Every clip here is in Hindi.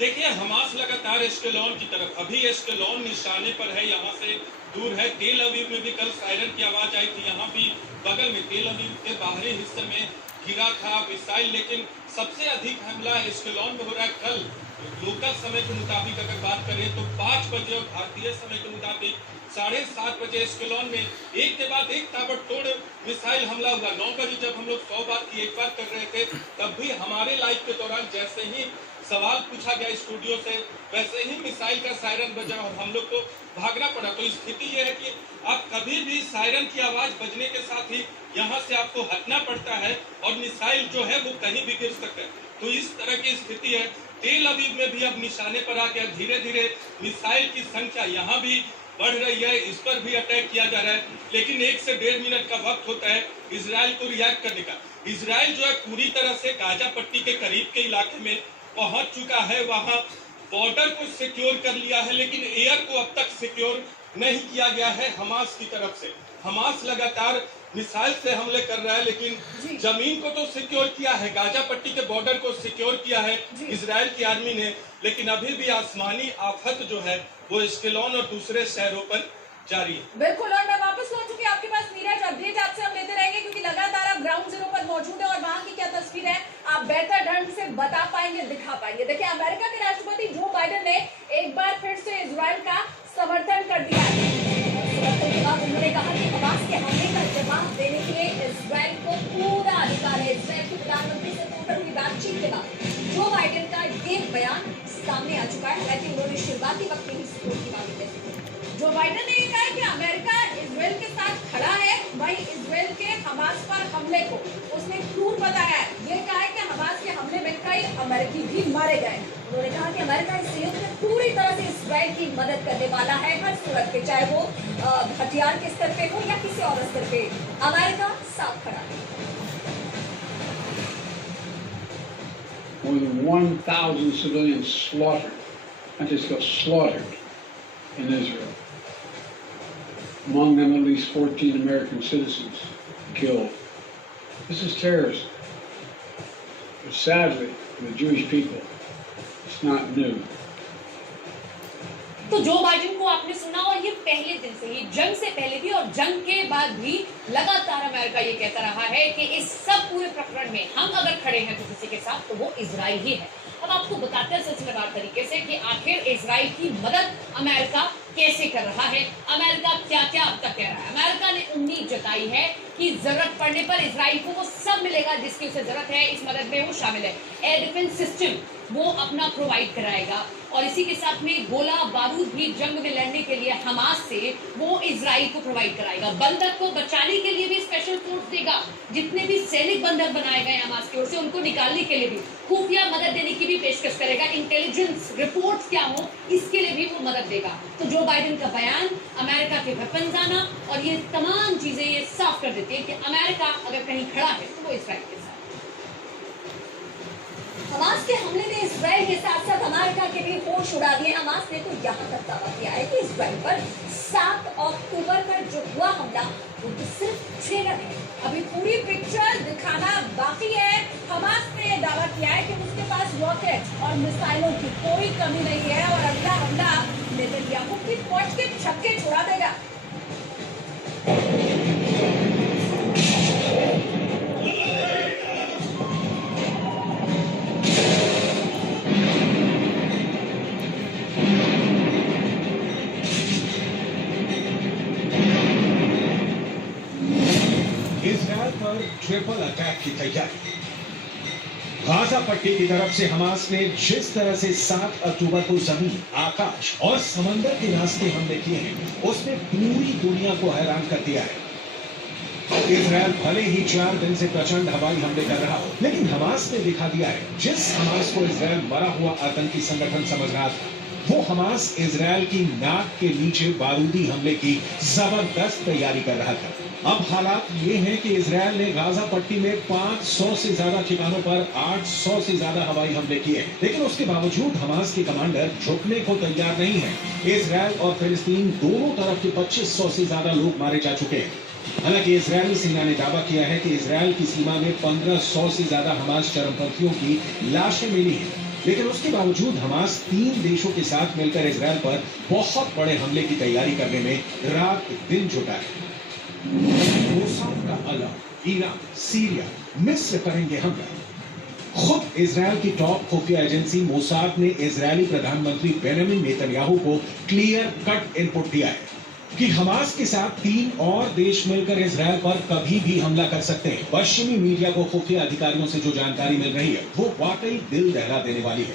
देखिए, हमास लगातार एश्केलॉन की तरफ, अभी एश्केलॉन निशाने पर है, यहाँ से दूर है। तेल अवीव में भी कल सायरन की आवाज आई थी, यहाँ भी बगल में तेल अवीव के बाहरी हिस्से में गिरा था मिसाइल। लेकिन सबसे अधिक हमला एश्केलॉन में हो रहा है। कल लोकल समय के मुताबिक अगर बात करें तो 5 बजे और भारतीय समय के मुताबिक 7:30 बजे एश्केलॉन में एक के बाद एक ताबड़तोड़ मिसाइल हमला हुआ। 9 बजे जब हम लोग 100 बात की एक बात कर रहे थे, तब भी हमारे लाइव के दौरान जैसे ही सवाल पूछा गया स्टूडियो से, वैसे ही मिसाइल का सायरन बजा और हम लोग को भागना पड़ा। तो स्थिति यह है कि आप कभी भी सायरन की आवाज बजने के साथ ही यहाँ से आपको हटना पड़ता है और मिसाइल जो है वो कहीं भी गिर सकता है। तो इस तरह की स्थिति है। तेल अवीव में भी अब निशाने पर आ गया। धीरे धीरे मिसाइल की संख्या यहाँ भी बढ़ रही है, इस पर भी अटैक किया जा रहा है। लेकिन 1 से 1.5 मिनट का वक्त होता है इजराइल को रिएक्ट करने का। इजराइल जो है पूरी तरह से गाजा पट्टी के करीब के इलाके में पहुंच चुका है, वहां बॉर्डर को सिक्योर कर लिया है, लेकिन एयर को अब तक सिक्योर नहीं किया गया है हमास की तरफ से। हमास लगातार मिसाइल से हमले कर रहा है, लेकिन जमीन को तो सिक्योर किया है, गाजा पट्टी के बॉर्डर को सिक्योर किया है इजराइल की आर्मी ने। लेकिन अभी भी आसमानी आफत जो है वो एश्केलॉन और दूसरे शहरों पर जारी है। बिल्कुल, और मैं वापस लौट चुकी आपके पास नीरज। अपडेट आपसे हम लेते रहेंगे क्योंकि लगातार आप ग्राउंड जीरो पर मौजूद है और वहां की क्या तस्वीर है आप बेहतर ढंग से बता पाएंगे, दिखा पाएंगे। देखिए, अमेरिका के राष्ट्रपति जो बाइडेन ने एक बार फिर से इजराइल का समर्थन कर दिया है। के बाद उन्होंने कहा कि हमास के हमले का जवाब देने के लिए इजराइल को पूरा अधिकार है। इजराइल के प्रधानमंत्री से फोन हुई बातचीत के बाद जो बाइडेन का ये बयान सामने आ चुका है। हालांकि उन्होंने शुरुआती वक्त में ही सपोर्ट की बात की। जो बाइडेन ने कहा है कि अमेरिका इजराइल के साथ खड़ा है। भाई, इजराइल के हमास पर हमले को उसने क्रूर बताया है। ये कहा है कि हमास के हमले में कई अमेरिकी भी मारे गए। उन्होंने कहा कि अमेरिका इस युद्ध में पूरी तरह से इजराइल की मदद करने वाला है, हर सूरत पे, चाहे वो हथियार के स्तर पे हो या किसी और स्तर पे। अमेरिका साथ खड़ा है। More than 1,000 civilians slaughtered, not just slaughtered, in Israel. Among them, at least 14 American citizens killed. This is terrorism. But sadly, for the Jewish people, it's not new. तो जो बाइडेन को आपने सुना, और ये पहले दिन से ही, जंग से पहले भी और जंग के बाद भी लगातार अमेरिका ये कहता रहा है कि इस सब पूरे प्रकरण में हम अगर खड़े हैं तो किसी के साथ तो वो इजराइल ही है। अब आपको बताते हैं सिलसिलेवार तरीके से कि आखिर इजराइल की मदद अमेरिका कैसे कर रहा है, अमेरिका क्या क्या अब तक कह रहा है। अमेरिका ने उम्मीद जताई है कि जरूरत पड़ने पर इजराइल को वो सब मिलेगा जिसकी उसे जरूरत है। इस मदद में वो शामिल है एयर डिफेंस सिस्टम, वो अपना प्रोवाइड कराएगा, और इसी के साथ में गोला बारूद भी जंग में लड़ने के लिए हमास से वो इजराइल को प्रोवाइड कराएगा। बंधक को बचाने के लिए भी स्पेशल फोर्स देगा। जितने भी सैनिक बंधक बनाए गए हमास की ओर से, उनको निकालने के लिए भी खुफिया मदद देने की भी पेशकश करेगा। इंटेलिजेंस रिपोर्ट्स क्या हो, इसके लिए भी वो मदद देगा। तो जो बाइडेन का बयान, अमेरिका के वेपन्स आना और ये तमाम चीजें ये साफ कर देती है कि अमेरिका अगर कहीं खड़ा है तो वो इजराइल के साथ। हमास के हमले ने इजराइल के साथ साथ अमेरिका के भी होश उड़ा दिए। हमास ने तो यहाँ तक दावा किया है कि इजराइल पर 7 अक्टूबर पर जो हुआ हमला वो तो सिर्फ ट्रेलर है, अभी पूरी पिक्चर दिखाना बाकी है। हमास ने यह दावा किया है कि उसके पास रॉकेट और मिसाइलों की कोई कमी नहीं है और अगला हमला नेतन्याहू की फौज के छक्के छुड़ा देगा। इजराइल पर ट्रिपल अटैक की तैयारी। गाजा पट्टी की तरफ से हमास ने जिस तरह से 7 अक्टूबर को जमीन, आकाश और समंदर के रास्ते हमले किए हैं, उसने पूरी दुनिया को हैरान कर दिया है। इजराइल भले ही 4 दिन से प्रचंड हवाई हमले कर रहा हो, लेकिन हमास ने दिखा दिया है, जिस हमास को इजराइल मरा हुआ आतंकी संगठन समझ रहा था, वो हमास इजराइल की नाक के नीचे बारूदी हमले की जबरदस्त तैयारी कर रहा था। अब हालात ये हैं कि इजराइल ने गाजा पट्टी में 500 से ज्यादा ठिकानों पर 800 से ज्यादा हवाई हमले किए, लेकिन उसके बावजूद हमास के कमांडर झुकने को तैयार नहीं है। इजराइल और फिलिस्तीन दोनों तरफ के 2500 से ज्यादा लोग मारे जा चुके हैं। हालांकि इजरायली सेना ने दावा किया है कि इजराइल की सीमा में 1500 से ज्यादा हमास चरमपंथियों की लाशें मिली हैं। लेकिन उसके बावजूद हमास 3 देशों के साथ मिलकर इजरायल पर बहुत बड़े हमले की तैयारी करने में रात दिन जुटा है। मोसाद का अलर्ट, ईरान, सीरिया, मिस्र करेंगे हमला। खुद इजरायल की टॉप खुफिया एजेंसी मोसाद ने इजरायली प्रधानमंत्री बेंजामिन नेतन्याहू को क्लियर कट इनपुट दिया है कि हमास के साथ 3 और देश मिलकर इजरायल पर कभी भी हमला कर सकते हैं। पश्चिमी मीडिया को खुफिया अधिकारियों से जो जानकारी मिल रही है वो वाकई दिल दहला देने वाली है।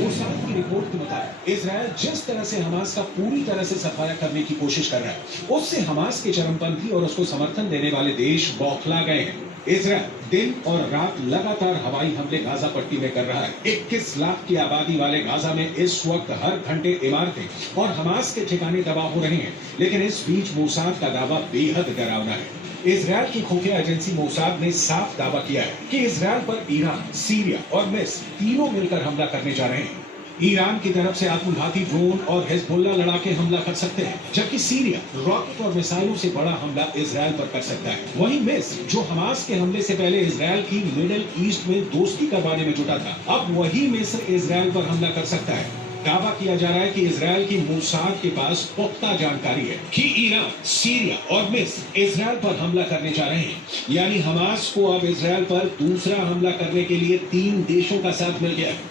मोसाद की रिपोर्ट के मुताबिक इजरायल जिस तरह से हमास का पूरी तरह से सफाया करने की कोशिश कर रहा है उससे हमास के चरमपंथी और उसको समर्थन देने वाले देश बौखला गए हैं। इजरायल दिन और रात लगातार हवाई हमले गाजा पट्टी में कर रहा है। 21 लाख की आबादी वाले गाजा में इस वक्त हर घंटे इमारतें और हमास के ठिकाने तबाह हो रहे हैं, लेकिन इस बीच मोसाद का दावा बेहद डरावना है। इजरायल की खुफिया एजेंसी मोसाद ने साफ दावा किया है कि इजरायल पर ईरान, सीरिया और मिस्र तीनों मिलकर हमला करने जा रहे हैं। ईरान की तरफ से आत्मघाती ड्रोन और हिजबुल्लाह लड़ाके हमला कर सकते हैं, जबकि सीरिया रॉकेट और मिसाइलों से बड़ा हमला इजरायल पर कर सकता है। वहीं मिस्र, जो हमास के हमले से पहले इजरायल की मिडिल ईस्ट में दोस्ती करवाने में जुटा था, अब वही मिस्र इजरायल पर हमला कर सकता है। दावा किया जा रहा है कि इजरायल की मोसाद के पास पुख्ता जानकारी है कि ईरान, सीरिया और मिस्र इजरायल पर हमला करने जा रहे हैं। यानी हमास को अब इजरायल पर दूसरा हमला करने के लिए 3 देशों का साथ मिल गया है।